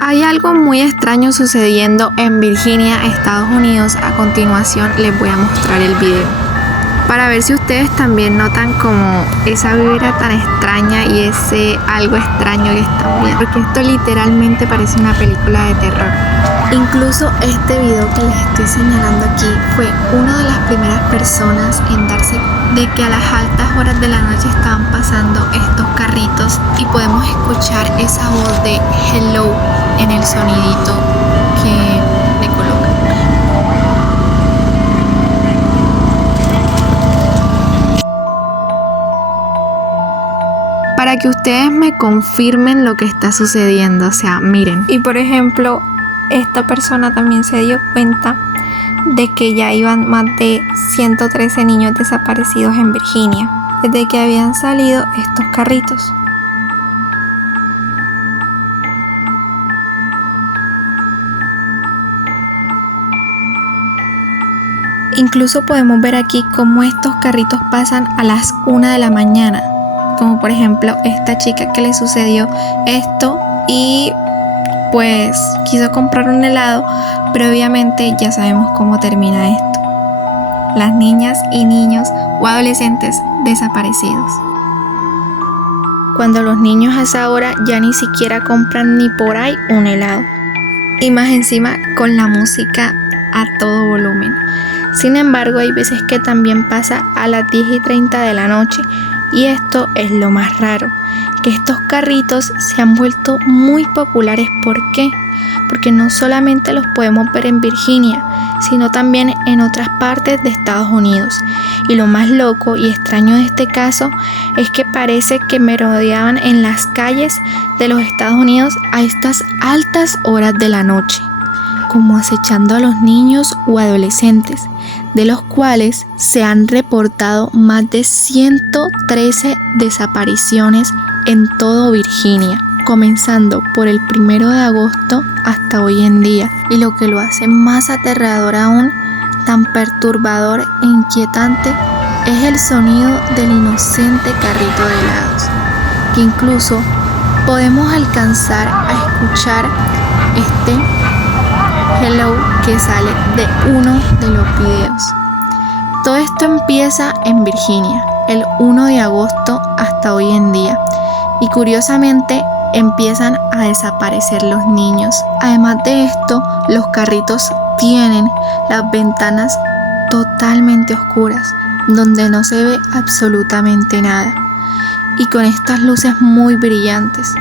Hay algo muy extraño sucediendo en Virginia, Estados Unidos. A continuación les voy a mostrar el video para ver si ustedes también notan como esa vibra tan extraña y ese algo extraño que están viendo, porque esto literalmente parece una película de terror. Incluso este video que les estoy señalando aquí fue una de las primeras personas en darse cuenta de que a las altas horas de la noche estaban pasando estos carritos y podemos escuchar esa voz de hello en el sonidito que le colocan. Para que ustedes me confirmen lo que está sucediendo, o sea, miren. Y por ejemplo, esta persona también se dio cuenta de que ya iban más de 113 niños desaparecidos en Virginia desde que habían salido estos carritos. Incluso podemos ver aquí cómo estos carritos pasan a las 1 de la mañana, como por ejemplo esta chica que le sucedió esto y pues quiso comprar un helado, pero obviamente ya sabemos cómo termina esto. Las niñas y niños o adolescentes desaparecidos. Cuando los niños a esa hora ya ni siquiera compran ni por ahí un helado. Y más encima con la música a todo volumen. Sin embargo, hay veces que también pasa a las 10:30 de la noche. Y esto es lo más raro, que estos carritos se han vuelto muy populares. ¿Por qué? Porque no solamente los podemos ver en Virginia, sino también en otras partes de Estados Unidos. Y lo más loco y extraño de este caso es que parece que merodeaban en las calles de los Estados Unidos a estas altas horas de la noche, como acechando a los niños o adolescentes, de los cuales se han reportado más de 113 desapariciones en todo Virginia, comenzando por el 1 de agosto hasta hoy en día. Y lo que lo hace más aterrador aún, tan perturbador e inquietante, es el sonido del inocente carrito de helados, que incluso podemos alcanzar a escuchar este hello que sale de uno de los videos. Todo esto empieza en Virginia el 1 de agosto hasta hoy en día, y curiosamente empiezan a desaparecer los niños. Además de esto, los carritos tienen las ventanas totalmente oscuras, donde no se ve absolutamente nada, y con estas luces muy brillantes.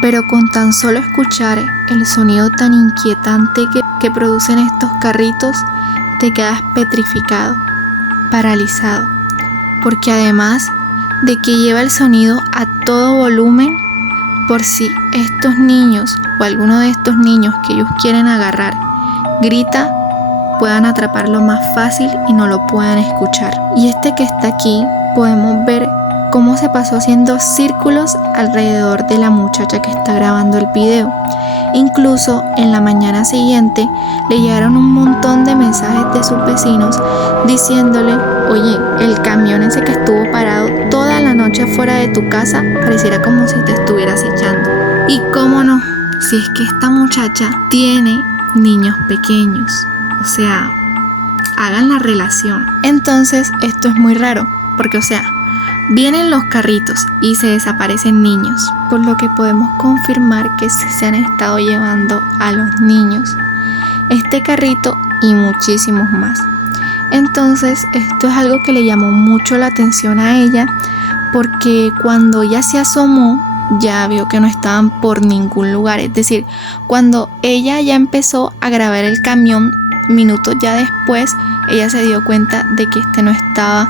Pero con tan solo escuchar el sonido tan inquietante que producen estos carritos, te quedas petrificado, paralizado, porque además de que lleva el sonido a todo volumen, por si estos niños o alguno de estos niños que ellos quieren agarrar grita, puedan atraparlo más fácil y no lo puedan escuchar. Y este que está aquí, podemos ver cómo se pasó haciendo círculos alrededor de la muchacha que está grabando el video. Incluso en la mañana siguiente le llegaron un montón de mensajes de sus vecinos diciéndole: oye, el camión ese que estuvo parado toda la noche fuera de tu casa pareciera como si te estuvieras echando. Y cómo no, si es que esta muchacha tiene niños pequeños, o sea, hagan la relación. Entonces esto es muy raro, porque o sea, vienen los carritos y se desaparecen niños, por lo que podemos confirmar que sí se han estado llevando a los niños, este carrito y muchísimos más. Entonces esto es algo que le llamó mucho la atención a ella, porque cuando ella se asomó ya vio que no estaban por ningún lugar. Es decir, cuando ella ya empezó a grabar el camión, minutos ya después, ella se dio cuenta de que este no estaba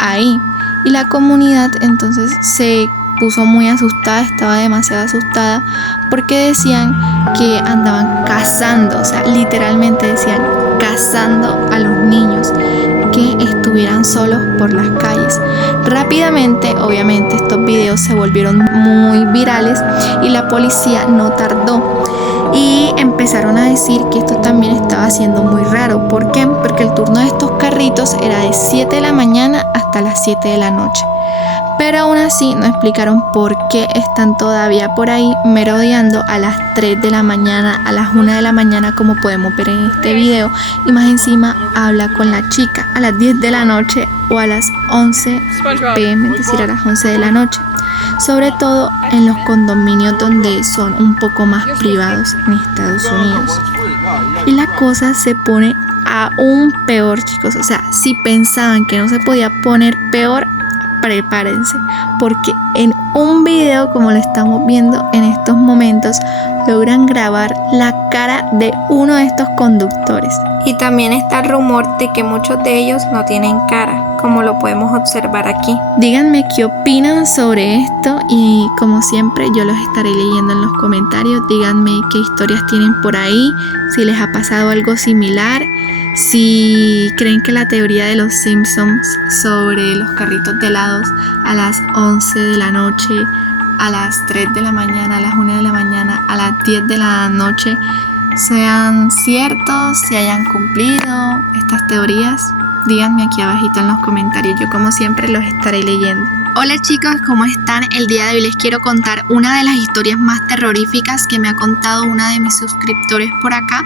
ahí. Y la comunidad entonces se puso muy asustada, estaba demasiado asustada, porque decían que andaban cazando, o sea, literalmente decían cazando a los niños que estuvieran solos por las calles. Rápidamente, obviamente, estos videos se volvieron muy virales y la policía no tardó. Y empezaron a decir que esto también estaba siendo muy raro. ¿Por qué? Porque el turno de estos carritos era de 7 de la mañana hasta las 7 de la noche. Pero aún así no explicaron por qué están todavía por ahí merodeando a las 3 de la mañana, a las 1 de la mañana, como podemos ver en este video. Y más encima habla con la chica a las 10 de la noche o a las 11 p.m., es decir, a las 11 de la noche. Sobre todo en los condominios donde son un poco más privados en Estados Unidos. Y la cosa se pone aún peor, chicos. O sea, si pensaban que no se podía poner peor, prepárense, porque en un video como lo estamos viendo en estos momentos logran grabar la cara de uno de estos conductores. Y también está el rumor de que muchos de ellos no tienen cara, como lo podemos observar aquí. Díganme qué opinan sobre esto y como siempre yo los estaré leyendo en los comentarios. Díganme qué historias tienen por ahí, si les ha pasado algo similar, si creen que la teoría de los Simpsons sobre los carritos de helados a las 11 de la noche, a las 3 de la mañana, a las 1 de la mañana, a las 10 de la noche sean ciertos, si hayan cumplido estas teorías. Díganme aquí abajito en los comentarios, yo como siempre los estaré leyendo. Hola chicos, ¿cómo están? El día de hoy les quiero contar una de las historias más terroríficas que me ha contado una de mis suscriptores por acá.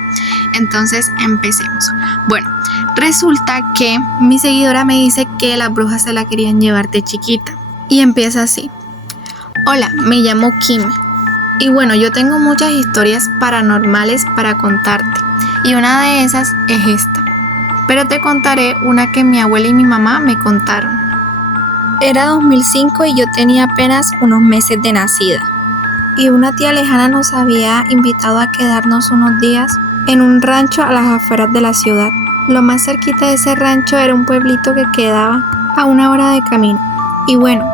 Entonces empecemos. Bueno, resulta que mi seguidora me dice que las brujas se la querían llevar de chiquita. Y empieza así. Hola, me llamo Kim. Y bueno, yo tengo muchas historias paranormales para contarte. Y una de esas es esta. Pero te contaré una que mi abuela y mi mamá me contaron. Era 2005 y yo tenía apenas unos meses de nacida. Y una tía lejana nos había invitado a quedarnos unos días en un rancho a las afueras de la ciudad. Lo más cerquita de ese rancho era un pueblito que quedaba a 1 hora de camino. Y bueno,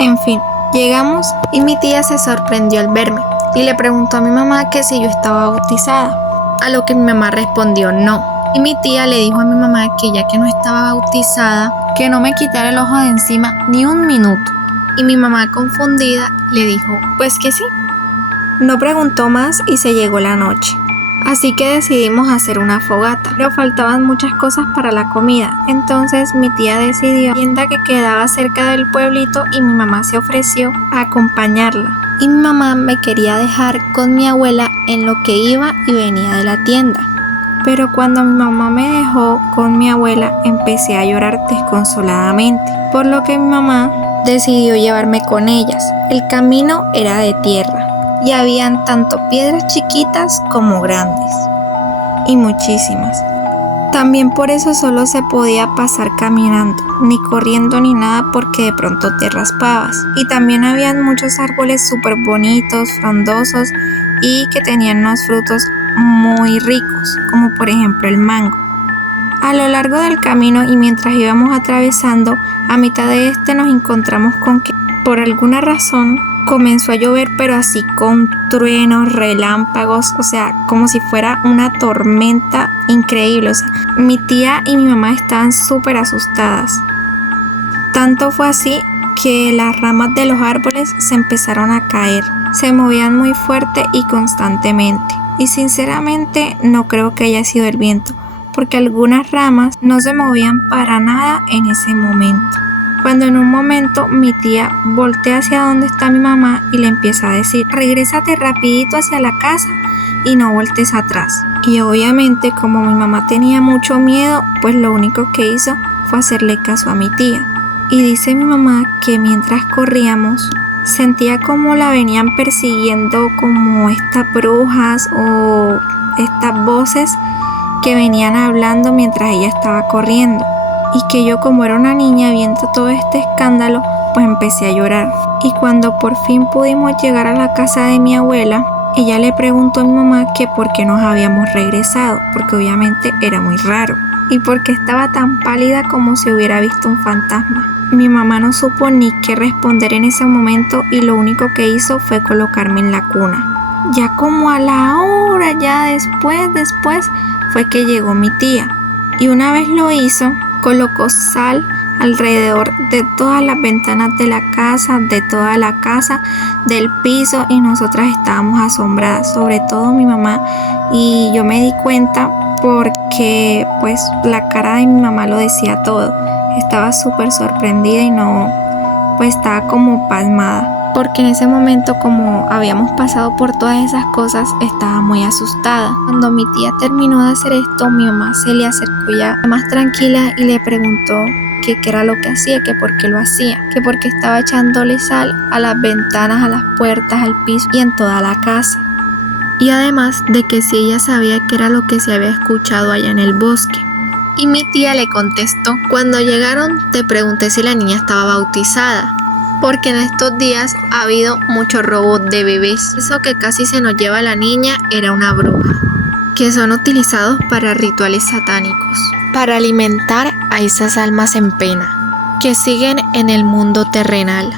en fin, llegamos y mi tía se sorprendió al verme y le preguntó a mi mamá que si yo estaba bautizada. A lo que mi mamá respondió no. Y mi tía le dijo a mi mamá que ya que no estaba bautizada, que no me quitara el ojo de encima ni un minuto. Y mi mamá, confundida, le dijo, pues que sí. No preguntó más y se llegó la noche. Así que decidimos hacer una fogata, pero faltaban muchas cosas para la comida. Entonces mi tía decidió la tienda que quedaba cerca del pueblito y mi mamá se ofreció a acompañarla. Y mi mamá me quería dejar con mi abuela en lo que iba y venía de la tienda. Pero cuando mi mamá me dejó con mi abuela, empecé a llorar desconsoladamente, por lo que mi mamá decidió llevarme con ellas. El camino era de tierra y habían tanto piedras chiquitas como grandes, y muchísimas. También por eso solo se podía pasar caminando, ni corriendo ni nada porque de pronto te raspabas. Y también habían muchos árboles súper bonitos, frondosos y que tenían unos frutos muy ricos, como por ejemplo el mango. A lo largo del camino y mientras íbamos atravesando, a mitad de este nos encontramos con que por alguna razón comenzó a llover, pero así con truenos, relámpagos, o sea, como si fuera una tormenta increíble. O sea, mi tía y mi mamá estaban súper asustadas. Tanto fue así que las ramas de los árboles se empezaron a caer. Se movían muy fuerte y constantemente. Y sinceramente no creo que haya sido el viento, porque algunas ramas no se movían para nada en ese momento. Cuando en un momento mi tía voltea hacia donde está mi mamá y le empieza a decir, regrésate rapidito hacia la casa y no voltees atrás. Y obviamente como mi mamá tenía mucho miedo, pues lo único que hizo fue hacerle caso a mi tía. Y dice mi mamá que mientras corríamos, sentía como la venían persiguiendo como estas brujas o estas voces que venían hablando mientras ella estaba corriendo. Y que yo, como era una niña viendo todo este escándalo, pues empecé a llorar. Y cuando por fin pudimos llegar a la casa de mi abuela, ella le preguntó a mi mamá que por qué nos habíamos regresado, porque obviamente era muy raro. Y porque estaba tan pálida como si hubiera visto un fantasma. Mi mamá no supo ni qué responder en ese momento y lo único que hizo fue colocarme en la cuna. Ya como a la hora, ya después fue que llegó mi tía. Y una vez lo hizo, colocó sal alrededor de todas las ventanas de la casa, del piso, y nosotras estábamos asombradas, sobre todo mi mamá, y yo me di cuenta porque pues la cara de mi mamá lo decía todo. Estaba súper sorprendida y no pues estaba como pasmada, porque en ese momento, como habíamos pasado por todas esas cosas, estaba muy asustada. Cuando mi tía terminó de hacer esto, mi mamá se le acercó ya más tranquila y le preguntó que qué era lo que hacía, que por qué lo hacía, que porque estaba echándole sal a las ventanas, a las puertas, al piso y en toda la casa. Y además de que si ella sabía qué era lo que se había escuchado allá en el bosque. Y mi tía le contestó: cuando llegaron te pregunté si la niña estaba bautizada, porque en estos días ha habido muchos robos de bebés. Eso que casi se nos lleva a la niña era una bruja, que son utilizados para rituales satánicos, para alimentar a esas almas en pena, que siguen en el mundo terrenal.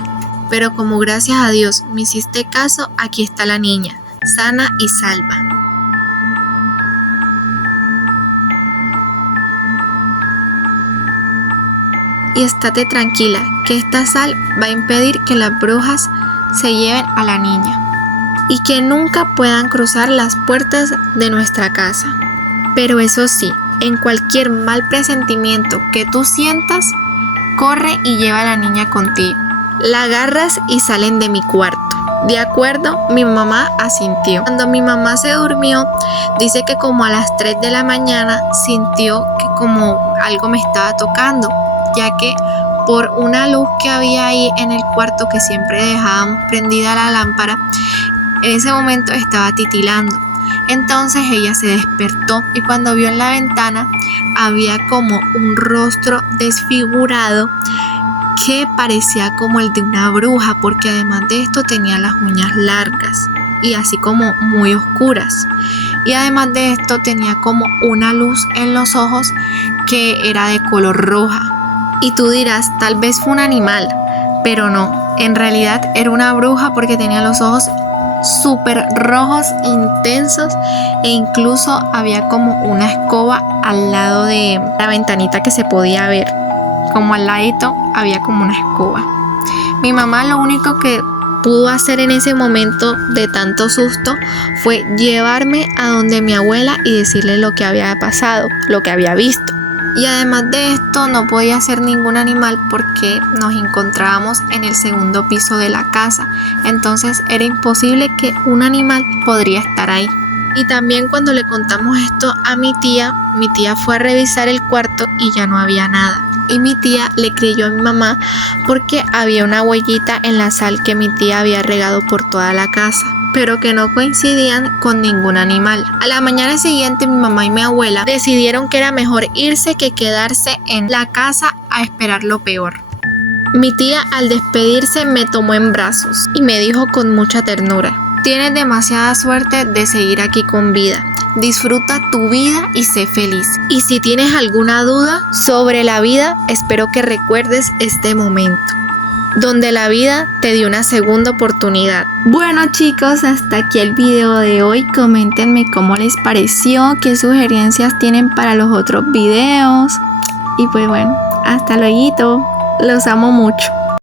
Pero como gracias a Dios me hiciste caso, aquí está la niña, sana y salva. Y estate tranquila, que esta sal va a impedir que las brujas se lleven a la niña y que nunca puedan cruzar las puertas de nuestra casa. Pero eso sí, en cualquier mal presentimiento que tú sientas, corre y lleva a la niña contigo. La agarras y salen de mi cuarto. De acuerdo, mi mamá asintió. Cuando mi mamá se durmió, dice que como a las 3 de la mañana sintió que como algo me estaba tocando, ya que por una luz que había ahí en el cuarto, que siempre dejábamos prendida la lámpara, en ese momento estaba titilando. Entonces ella se despertó y cuando vio en la ventana había como un rostro desfigurado que parecía como el de una bruja, porque además de esto tenía las uñas largas y así como muy oscuras, y además de esto tenía como una luz en los ojos que era de color roja. Y tú dirás, tal vez fue un animal, pero no, en realidad era una bruja, porque tenía los ojos súper rojos, intensos, e incluso había como una escoba al lado de la ventanita que se podía ver, como al ladito había como una escoba. Mi mamá lo único que pudo hacer en ese momento de tanto susto fue llevarme a donde mi abuela y decirle lo que había pasado, lo que había visto. Y además de esto no podía ser ningún animal porque nos encontrábamos en el segundo piso de la casa, entonces era imposible que un animal podría estar ahí. Y también cuando le contamos esto a mi tía fue a revisar el cuarto y ya no había nada. Y mi tía le creyó a mi mamá porque había una huellita en la sal que mi tía había regado por toda la casa, pero que no coincidían con ningún animal. A la mañana siguiente mi mamá y mi abuela decidieron que era mejor irse que quedarse en la casa a esperar lo peor. Mi tía al despedirse me tomó en brazos y me dijo con mucha ternura: tienes demasiada suerte de seguir aquí con vida. Disfruta tu vida y sé feliz. Y si tienes alguna duda sobre la vida, espero que recuerdes este momento, donde la vida te dio una segunda oportunidad. Bueno chicos, hasta aquí el video de hoy. Coméntenme cómo les pareció, qué sugerencias tienen para los otros videos. Y pues bueno, hasta luego. Los amo mucho.